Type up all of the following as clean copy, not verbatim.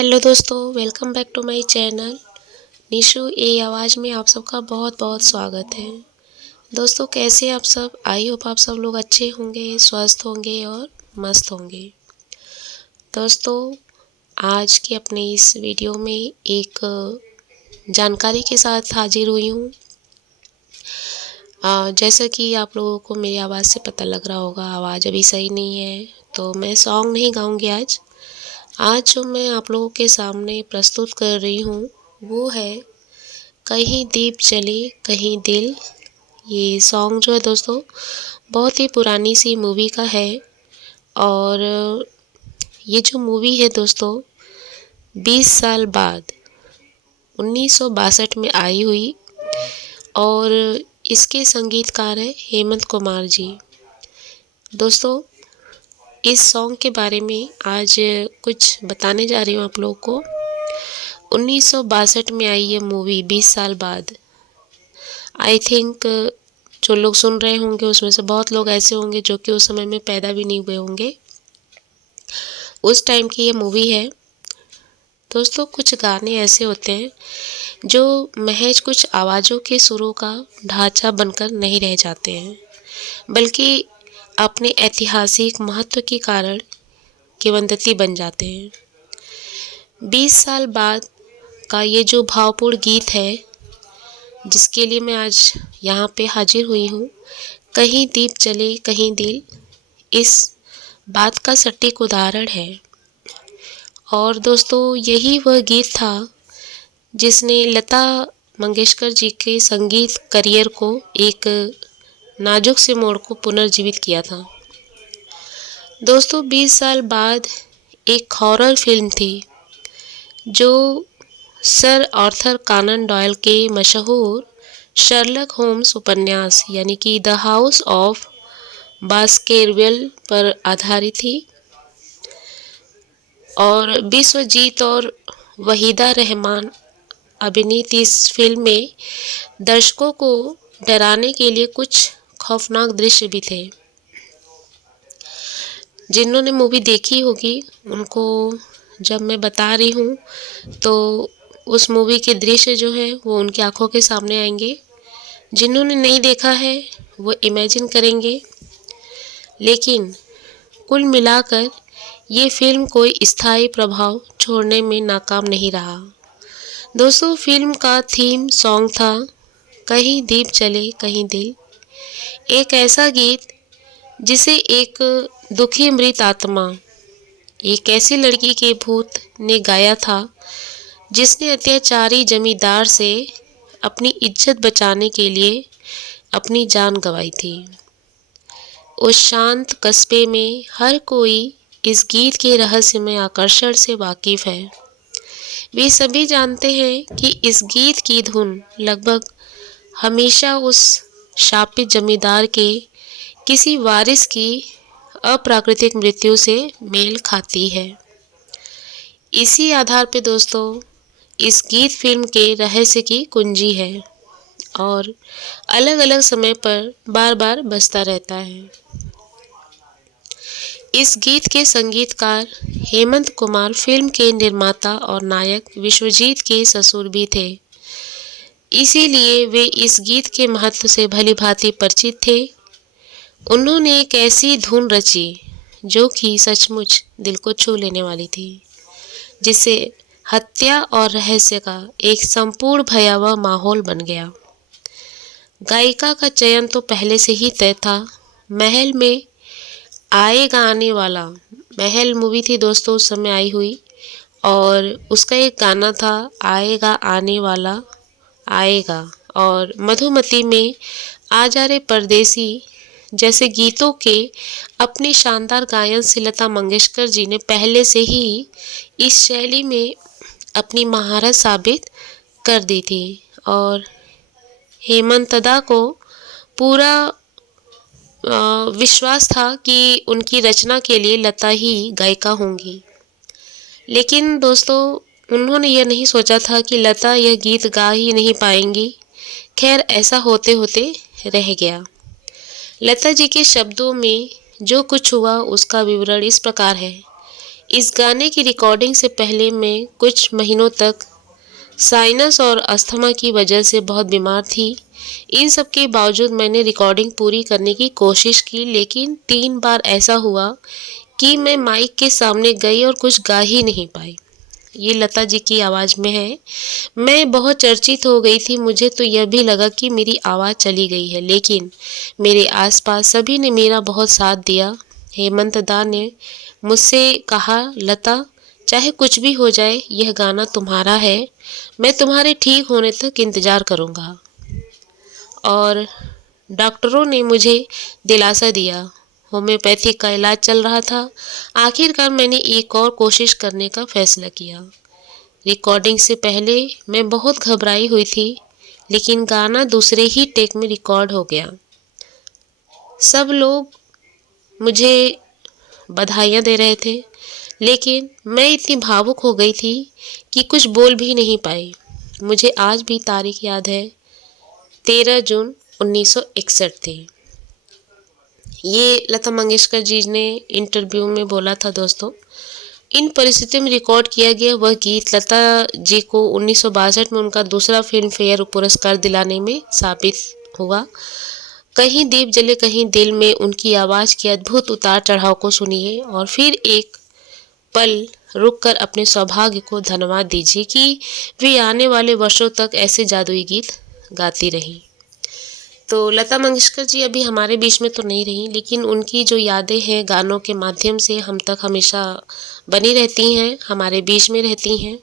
Hello दोस्तों, welcome back to my channel. Nishu ए आवाज़ में आप सबका बहुत बहुत स्वागत है। दोस्तों, कैसे आप सब? आई होप आप सब लोग अच्छे होंगे, स्वस्थ होंगे और मस्त होंगे। दोस्तों, आज के अपने इस वीडियो में एक जानकारी के साथ हाजिर हुई हूँ। जैसा कि आप लोगों को मेरी आवाज़ से पता लग रहा होगा, आवाज़ अभी सही नहीं है, तो मैं सॉन्ग नहीं गाऊँगी आज। आज जो मैं आप लोगों के सामने प्रस्तुत कर रही हूँ वो है कहीं दीप जले कहीं दिल। ये सॉन्ग जो है दोस्तों, बहुत ही पुरानी सी मूवी का है। और ये जो मूवी है दोस्तों, 20 साल बाद 1962 में आई हुई और इसके संगीतकार हैं हेमंत कुमार जी। दोस्तों, इस सॉन्ग के बारे में आज कुछ बताने जा रही हूँ आप लोगों को। 1962 में आई ये मूवी 20 साल बाद। आई थिंक जो लोग सुन रहे होंगे उसमें से बहुत लोग ऐसे होंगे जो कि उस समय में पैदा भी नहीं हुए होंगे। उस टाइम की ये मूवी है। दोस्तों, कुछ गाने ऐसे होते हैं जो महज कुछ आवाज़ों के सुरों का ढांचा बनकर नहीं रह जाते हैं, बल्कि अपने ऐतिहासिक महत्व के कारण किंवदंती बन जाते हैं। 20 साल बाद का ये जो भावपूर्ण गीत है, जिसके लिए मैं आज यहाँ पे हाजिर हुई हूँ, कहीं दीप जले कहीं दिल, इस बात का सटीक उदाहरण है। और दोस्तों, यही वह गीत था जिसने लता मंगेशकर जी के संगीत करियर को एक नाजुक से मोड़ को पुनर्जीवित किया था। दोस्तों, 20 साल बाद एक हॉरर फिल्म थी जो सर आर्थर कॉनन डॉयल के मशहूर शर्लक होम्स उपन्यास यानी कि द हाउस ऑफ बास्केरविल पर आधारित थी। और विश्वजीत और वहीदा रहमान अभिनीत इस फिल्म में दर्शकों को डराने के लिए कुछ खौफनाक दृश्य भी थे। जिन्होंने मूवी देखी होगी उनको जब मैं बता रही हूँ तो उस मूवी के दृश्य जो है वो उनकी आंखों के सामने आएंगे। जिन्होंने नहीं देखा है वो इमेजिन करेंगे। लेकिन कुल मिलाकर ये फिल्म कोई स्थायी प्रभाव छोड़ने में नाकाम नहीं रहा। दोस्तों, फिल्म का थीम सॉन्ग था कहीं दीप जले कहीं दिल। एक ऐसा गीत जिसे एक दुखी मृत आत्मा, एक ऐसी लड़की के भूत ने गाया था जिसने अत्याचारी जमींदार से अपनी इज्जत बचाने के लिए अपनी जान गंवाई थी। उस शांत कस्बे में हर कोई इस गीत के रहस्यमय आकर्षण से वाकिफ है। वे सभी जानते हैं कि इस गीत की धुन लगभग हमेशा उस शापित जमींदार के किसी वारिस की अप्राकृतिक मृत्यु से मेल खाती है। इसी आधार पे दोस्तों, इस गीत फिल्म के रहस्य की कुंजी है और अलग अलग समय पर बार बार बजता रहता है। इस गीत के संगीतकार हेमंत कुमार फिल्म के निर्माता और नायक विश्वजीत के ससुर भी थे। इसीलिए वे इस गीत के महत्व से भलीभांति परिचित थे। उन्होंने एक ऐसी धुन रची जो कि सचमुच दिल को छू लेने वाली थी, जिससे हत्या और रहस्य का एक संपूर्ण भयावह माहौल बन गया। गायिका का चयन तो पहले से ही तय था। महल में आएगा आने वाला, महल मूवी थी दोस्तों उस समय आई हुई, और उसका एक गाना था आएगा आने वाला आएगा, और मधुमती में आ जा रे परदेसी जैसे गीतों के अपने शानदार गायन से लता मंगेशकर जी ने पहले से ही इस शैली में अपनी महारत साबित कर दी थी। और हेमंतदा को पूरा विश्वास था कि उनकी रचना के लिए लता ही गायिका होंगी। लेकिन दोस्तों, उन्होंने यह नहीं सोचा था कि लता यह गीत गा ही नहीं पाएंगी। खैर, ऐसा होते होते रह गया। लता जी के शब्दों में जो कुछ हुआ उसका विवरण इस प्रकार है। इस गाने की रिकॉर्डिंग से पहले मैं कुछ महीनों तक साइनस और अस्थमा की वजह से बहुत बीमार थी। इन सब के बावजूद मैंने रिकॉर्डिंग पूरी करने की कोशिश की, लेकिन 3 बार ऐसा हुआ कि मैं माइक के सामने गई और कुछ गा ही नहीं पाई। ये लता जी की आवाज़ में है। मैं बहुत चर्चित हो गई थी, मुझे तो यह भी लगा कि मेरी आवाज़ चली गई है, लेकिन मेरे आसपास सभी ने मेरा बहुत साथ दिया। हेमंत दा ने मुझसे कहा, लता चाहे कुछ भी हो जाए, यह गाना तुम्हारा है, मैं तुम्हारे ठीक होने तक इंतज़ार करूँगा। और डॉक्टरों ने मुझे दिलासा दिया। होम्योपैथिक का इलाज चल रहा था। आखिरकार मैंने एक और कोशिश करने का फैसला किया। रिकॉर्डिंग से पहले मैं बहुत घबराई हुई थी, लेकिन गाना दूसरे ही टेक में रिकॉर्ड हो गया। सब लोग मुझे बधाइयाँ दे रहे थे, लेकिन मैं इतनी भावुक हो गई थी कि कुछ बोल भी नहीं पाई। मुझे आज भी तारीख याद है, 13 जून 1961 थी। ये लता मंगेशकर जी ने इंटरव्यू में बोला था दोस्तों। इन परिस्थितियों में रिकॉर्ड किया गया वह गीत लता जी को 1962 में उनका दूसरा फिल्म फेयर पुरस्कार दिलाने में साबित हुआ। कहीं दीप जले कहीं दिल में उनकी आवाज़ के अद्भुत उतार चढ़ाव को सुनिए और फिर एक पल रुककर अपने सौभाग्य को धन्यवाद दीजिए कि वे आने वाले वर्षों तक ऐसे जादुई गीत गाती रहीं। तो लता मंगेशकर जी अभी हमारे बीच में तो नहीं रहीं, लेकिन उनकी जो यादें हैं गानों के माध्यम से हम तक हमेशा बनी रहती हैं, हमारे बीच में रहती हैं।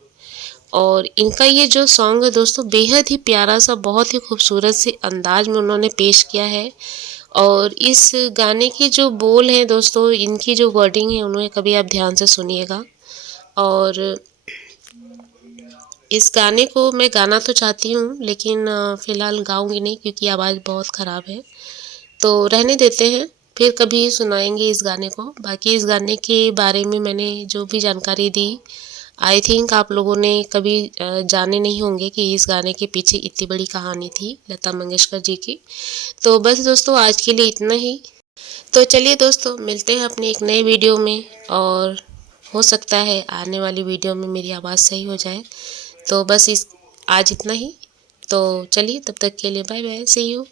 और इनका ये जो सॉन्ग है दोस्तों, बेहद ही प्यारा सा, बहुत ही खूबसूरत से अंदाज में उन्होंने पेश किया है। और इस गाने के जो बोल हैं दोस्तों, इनकी जो वर्डिंग है, उन्हें कभी आप ध्यान से सुनिएगा। और इस गाने को मैं गाना तो चाहती हूँ, लेकिन फ़िलहाल गाऊँगी नहीं क्योंकि आवाज़ बहुत ख़राब है, तो रहने देते हैं, फिर कभी सुनाएंगे इस गाने को। बाकी इस गाने के बारे में मैंने जो भी जानकारी दी, आई थिंक आप लोगों ने कभी जाने नहीं होंगे कि इस गाने के पीछे इतनी बड़ी कहानी थी लता मंगेशकर जी की। तो बस दोस्तों, आज के लिए इतना ही। तो चलिए दोस्तों, मिलते हैं अपने एक नए वीडियो में, और हो सकता है आने वाली वीडियो में मेरी आवाज़ सही हो जाए। तो बस आज इतना ही। तो चलिए, तब तक के लिए बाय बाय, सी यू।